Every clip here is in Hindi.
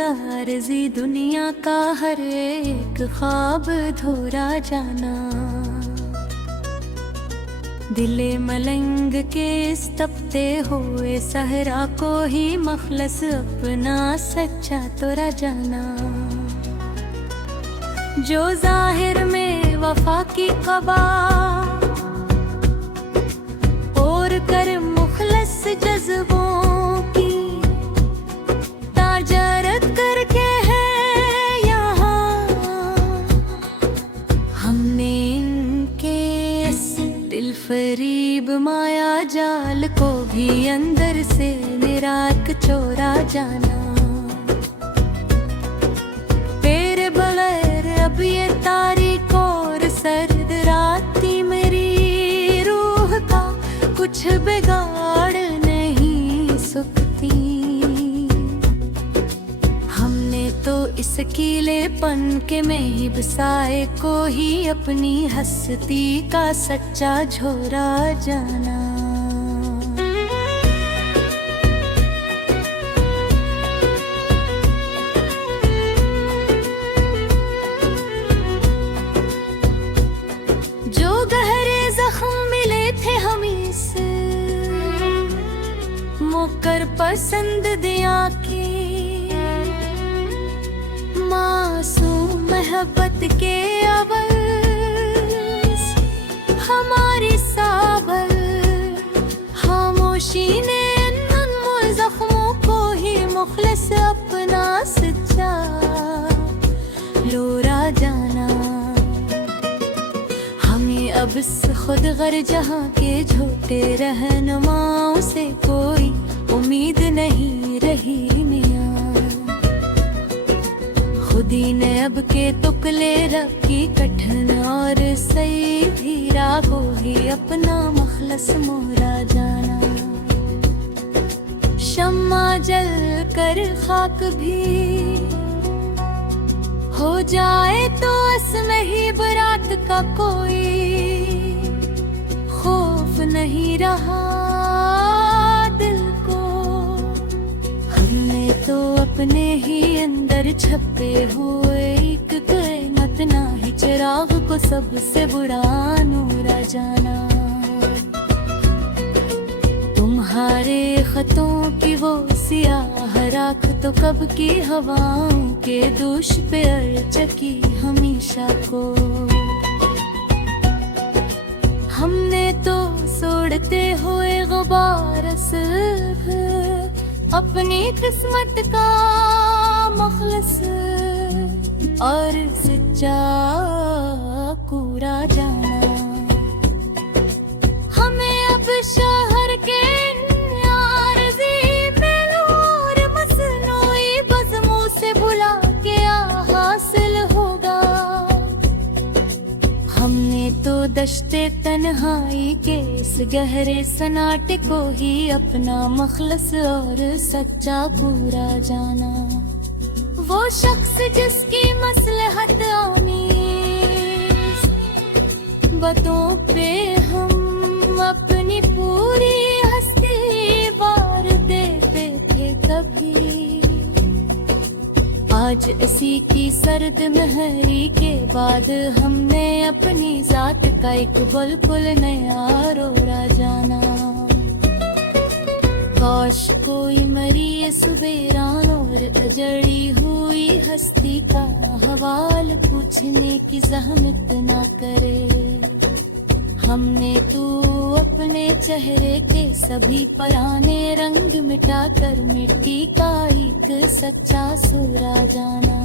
आरज़ी दुनिया का हर एक ख्वाब धोरा जाना। दिले मलंग के इस तपते हुए सहरा को ही मखलस अपना सच्चा तोरा जाना। जो जाहिर में वफा की कबा और कर मुखलस जज्बों की ताजरत करके है यहाँ। हमने इनके इस दिल फरीब माया जाल को भी अंदर से निराक चोरा जाना। तेरे बगैर अब ये तारीख और सर्द राती मेरी रूह का कुछ बिगाड़ नहीं सकती। हमने तो इस कीलेपन के में बसाए को ही अपनी हस्ती का सच्चा झोरा जाना। जो गहरे जख्म मिले थे हमें से मुकर पसंद दिया की मासूम मोहब्बत के अवस हमारी साबर खामोशी ने अनमोल जख्मों को ही मुखलिस अपना सच्चा लोरा जाना। हमें अब इस खुद गर जहाँ के झूठे रहनुमाओं से कोई उम्मीद नहीं रही मियां। खुदी ने अब के तुकले रब की कठिन और सही भी रागो ही अपना मखलस मोरा जाना। शम्मा जल कर खाक भी हो जाए तो इसमें ही बरात का कोई खौफ नहीं रहा दिल को। हमने तो अपने ही अंदर छपे हुए एक कायनात ना ही चिराग को सबसे बुरा नूरा जाना। तुम्हारे खतों की वो सियाह राख तो कब की हवाओं के दोष पे अर्चकी हमेशा को। हमने तो सोड़ते हुए गुबार सिर्फ अपनी किस्मत का मखलस और सच्चा कूरा जाना। हमें अब शहर के आरज़ी पहलू और मसनूई बज़मों से भुला के हासिल होगा। हमने तो दश्ते तन्हाई के इस गहरे सन्नाटे को ही अपना मखलस और सच्चा पूरा जाना। वो शख्स जिसकी मसलहत आमीज़ बातों पे हम अपनी पूरी हस्ती वार देते थे कभी। आज इसी की सर्द महरी के बाद हमने अपनी जात का एक बुलबुल नया रोरा जाना। काश कोई मरी सुबेरान और अजड़ी हुई हस्ती का हवाल पूछने की ज़हमत ना करे। हमने तो अपने चेहरे के सभी पुराने रंग मिटा कर मिट्टी का एक सच्चा सूरा जाना।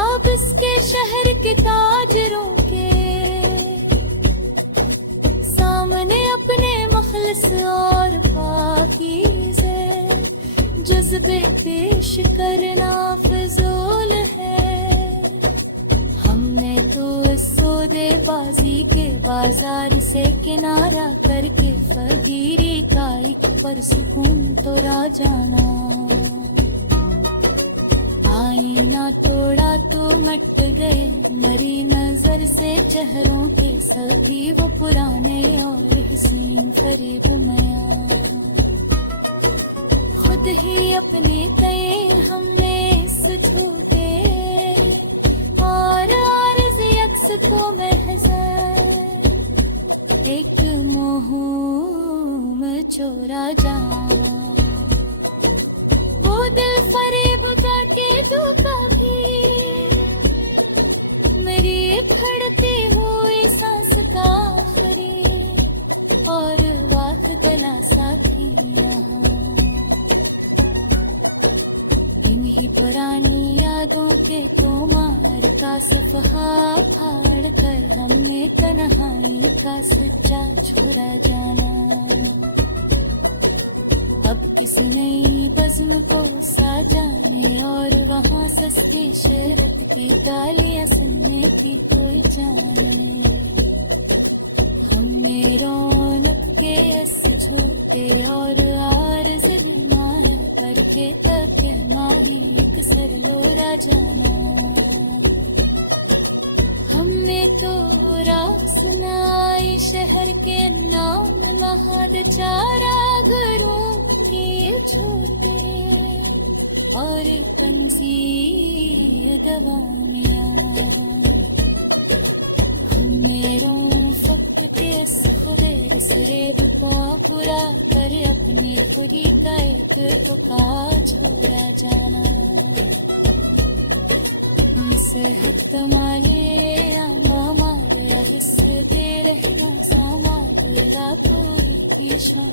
अब इसके शहर के ताजरों के सामने अपने मखलस और पाकीज़े जज्बे पेश करना फिजूल है। हमने तो इस सौदेबाजी के बाजार से किनारा करके फकीरी का एक परसुकून तोरा जाना। आईना तोड़ा तो मट गए मरी नजर से चेहरों के सभी वो पुराने और हसीन फरीब मया। खुद ही अपने तय हमें झूठे और आरज़ी अक्स तो महज़र एक मोहूम चोरा जान। वो दिल फरेब करके डूबा भी मेरी खड़ती हुई सांस का आखिरी और वाक़ दिलासा थी यहाँ। इन्हीं पुरानी यादों के कुमार का सफहा फाड़ कर हमने तन्हाई का सच्चा छोड़ा जाना। अब किस नई बज़्म को सजाने और वहाँ सस्ती शहरत की तालियां सुनने की कोई जाने। हमने रौनक के इस झूठे और आरज़ी माह करके तक माही एक सर लोरा जाना। हमने तो राह सुनाई शहर के नाम महाद चारा घरों के झूठे और तंजीह दवामिया। हमने रोफ़क के सफ़र सरे रुपा पूरा कर अपनी खुदी का एक पुकार छोड़ा जाना। इस हद माले माले हिस्स दे रहना सामा तेरा कोई की शान।